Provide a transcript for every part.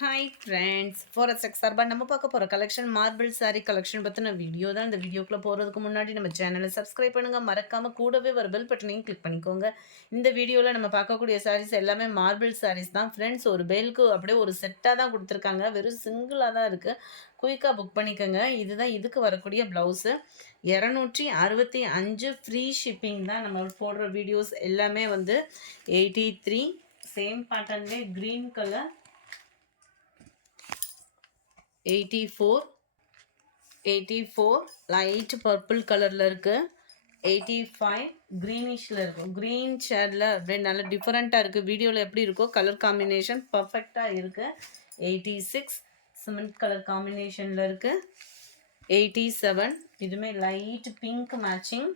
Hi friends forest X சார்பாக நம்ம பார்க்க போகிற கலெக்ஷன் மார்பிள் சாரீ கலெக்ஷன் பற்றின வீடியோ தான். இந்த வீடியோக்குள்ளே போகிறதுக்கு முன்னாடி நம்ம சேனலை சப்ஸ்கிரைப் பண்ணுங்கள், மறக்காமல் கூடவே வர பெல் பட்டனையும் கிளிக் பண்ணிக்கோங்க. இந்த வீடியோவில் நம்ம பார்க்கக்கூடிய சாரீஸ் எல்லாமே மார்பிள் சாரீஸ் தான் ஃப்ரெண்ட்ஸ். ஒரு பேலுக்கு அப்படியே ஒரு செட்டாக தான் கொடுத்துருக்காங்க, வெறும் சிங்கிளாக தான் இருக்குது. குயிக்காக புக் பண்ணிக்கோங்க. இதுதான் இதுக்கு வரக்கூடிய ப்ளவுஸு. 265 ஃப்ரீ ஷிப்பிங் தான். நம்ம போடுற வீடியோஸ் எல்லாமே வந்து 83 சேம் பேட்டர்ன்லேயே க்ரீன் கலர் 84 லைட் பர்பிள் கலரில் இருக்குது. 85 க்ரீனிஷில் இருக்கும். க்ரீன் ஷேடில் அப்படியே நல்லா டிஃப்ரெண்ட்டாக இருக்குது. வீடியோவில் எப்படி இருக்கோ கலர் காம்பினேஷன் பர்ஃபெக்டாக இருக்குது. 86 சிமெண்ட் கலர் காம்பினேஷனில் இருக்குது. 87 இதுவுமே light pink matching.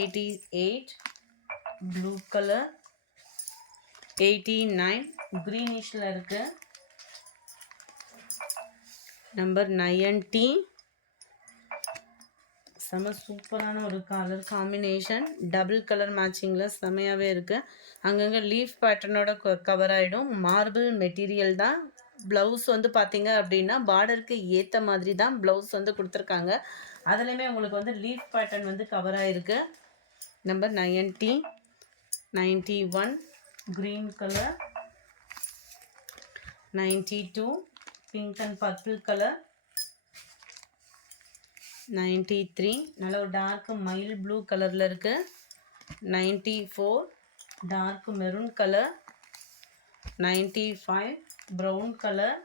88 blue colour. 89 க்ரீனிஷில் இருக்குது. நம்பர் 90 செம சூப்பரான ஒரு கலர் காம்பினேஷன், டபுள் கலர் மேட்சிங்கில் செமையாகவே இருக்குது. அங்கங்கே லீஃப் பேட்டர்னோட கவர் ஆகிடும். மார்பிள் மெட்டீரியல் தான். ப்ளவுஸ் வந்து பார்த்திங்க அப்படின்னா பார்டருக்கு ஏற்ற மாதிரி தான் ப்ளவுஸ் வந்து கொடுத்துருக்காங்க. அதுலேயுமே உங்களுக்கு வந்து லீஃப் பேட்டர்ன் வந்து கவர் ஆகிருக்கு. Number 90 91 green colour. 92 pink and purple colour. 93 நல்ல ஒரு டார்க் மைல் ப்ளூ கலரில் இருக்குது. 94 dark maroon colour. 95 brown colour.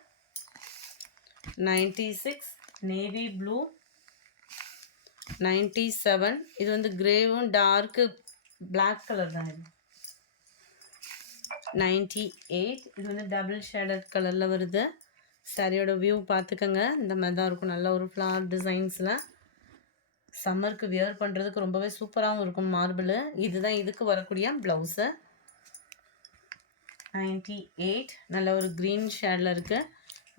96 navy blue. 97 இது வந்து கிரேவும் டார்க்கு பிளாக் கலர் தான். இது 98 இது வந்து டபுள் ஷேடட் கலரில் வருது. சாரியோட வியூ பார்த்துக்கோங்க. இந்த மாதிரி தான் இருக்கும். நல்ல ஒரு ஃப்ளார் டிசைன்ஸில் சம்மருக்கு வியர் பண்ணுறதுக்கு ரொம்பவே சூப்பராகவும் இருக்கும் மார்பிள். இதுதான் இதுக்கு வரக்கூடிய ப்ளவுஸு. 98 நல்ல ஒரு க்ரீன் ஷேடில் இருக்குது.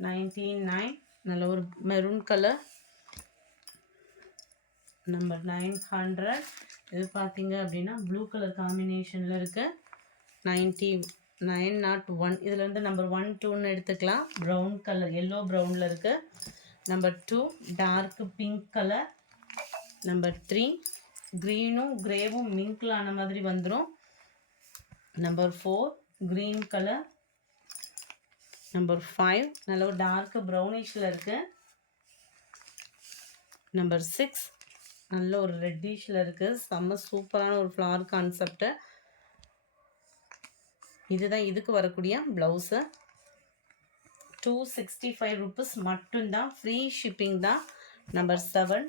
99 நல்ல ஒரு மெரூன் கலர். நம்பர் 900 இது பார்த்தீங்க அப்படின்னா ப்ளூ கலர் காம்பினேஷனில் இருக்குது. 901 இதில் வந்து நம்பர் 1 2ன்னு எடுத்துக்கலாம். ப்ரௌன் கலர் எல்லோ ப்ரௌனில் இருக்குது. Number 2 dark pink colour. Number 3 க்ரீனும் கிரேவும் மிங்கிள் ஆன மாதிரி வந்துடும். Number 4 green colour. நம்பர் 5 நல்ல ஒரு டார்க் ப்ரௌனிஷில் இருக்குது. நம்பர் 6 நல்ல ஒரு ரெட்டிஷில் இருக்குது. செம்ம சூப்பரான ஒரு ஃப்ளார் கான்செப்ட்டு. இதுதான் இதுக்கு வரக்கூடிய ப்ளவுஸு. 265 ருபீஸ் மட்டும்தான். ஃப்ரீ ஷிப்பிங் தான். நம்பர் 7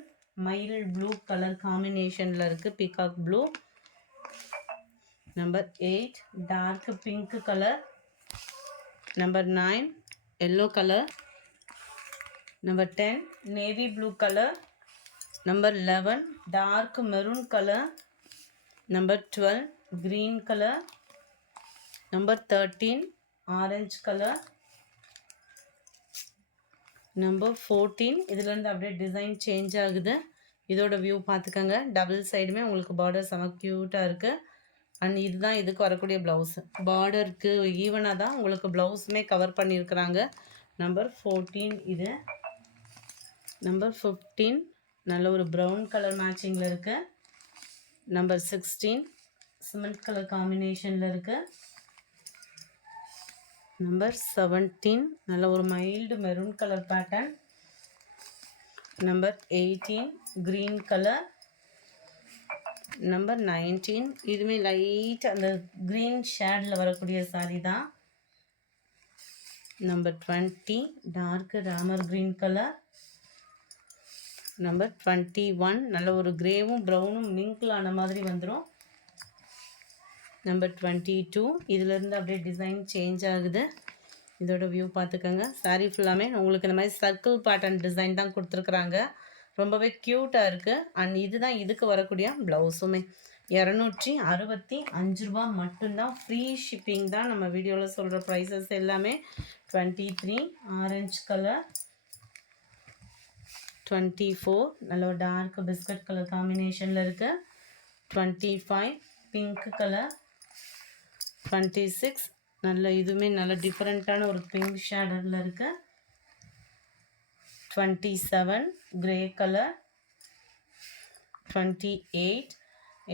மயில் ப்ளூ கலர் காம்பினேஷனில் இருக்குது, peacock blue. Number 8 dark pink colour. Number 9 yellow colour. Number 10 navy blue colour. Number 11 dark maroon colour. Number 12 green colour. Number 13 orange colour. Number 14 இதுலேருந்து அப்படியே design change ஆகுது. இதோட view பார்த்துக்கோங்க. Double சைடுமே உங்களுக்கு பார்டர் செம க்யூட்டாக இருக்குது. அண்ட் இதுதான் இதுக்கு வரக்கூடிய ப்ளவுஸு. பார்டருக்கு ஈவனாக தான் உங்களுக்கு ப்ளவுஸுமே கவர் பண்ணியிருக்கிறாங்க. நம்பர் 14 இது. நம்பர் 15 நல்ல ஒரு ப்ரௌன் கலர் மேட்சிங்கில் இருக்குது. நம்பர் 16 சிமெண்ட் கலர் காம்பினேஷனில் இருக்குது. நம்பர் 17 நல்ல ஒரு mild maroon colour pattern. Number 18 green colour. Number 19 இதுவுமே லைட் அந்த க்ரீன் ஷேடில் வரக்கூடிய சாரீ தான். Number 20 dark Ramar green colour. Number 21 நல்ல ஒரு கிரேவும் ப்ரௌனும் மிங்கிள் ஆன மாதிரி வந்துடும். நம்பர் 22 இதிலேருந்து அப்படியே டிசைன் சேஞ்ச் ஆகுது. இதோட வியூ பார்த்துக்கோங்க. சாரீ ஃபுல்லாமே உங்களுக்கு இந்த மாதிரி சர்க்கிள் பேட்டர்ன் டிசைன் தான் கொடுத்துருக்குறாங்க. ரொம்பவே க்யூட்டாக இருக்குது. அண்ட் இதுதான் இதுக்கு வரக்கூடிய ப்ளவுஸுமே. 265 ரூபா மட்டும்தான். ஃப்ரீ ஷிப்பிங் தான். நம்ம வீடியோவில் சொல்கிற ப்ரைஸஸ் எல்லாமே. 23 ஆரஞ்ச் கலர். 24 நல்ல ஒரு டார்க் பிஸ்கட் கலர் காம்பினேஷனில் இருக்குது. 25 பிங்க் கலர். 26 நல்ல இதுவுமே நல்ல டிஃப்ரெண்ட்டான ஒரு பிங்க் ஷேடரில் இருக்கு. 27 grey colour, 28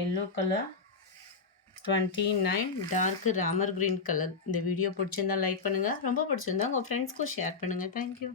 yellow colour, 29 dark Ramar green colour. இந்த வீடியோ பிடிச்சிருந்தா லைக் பண்ணுங்கள், ரொம்ப பிடிச்சிருந்தா உங்கள் ஃப்ரெண்ட்ஸ்க்கும் ஷேர் பண்ணுங்கள். தேங்க்யூ.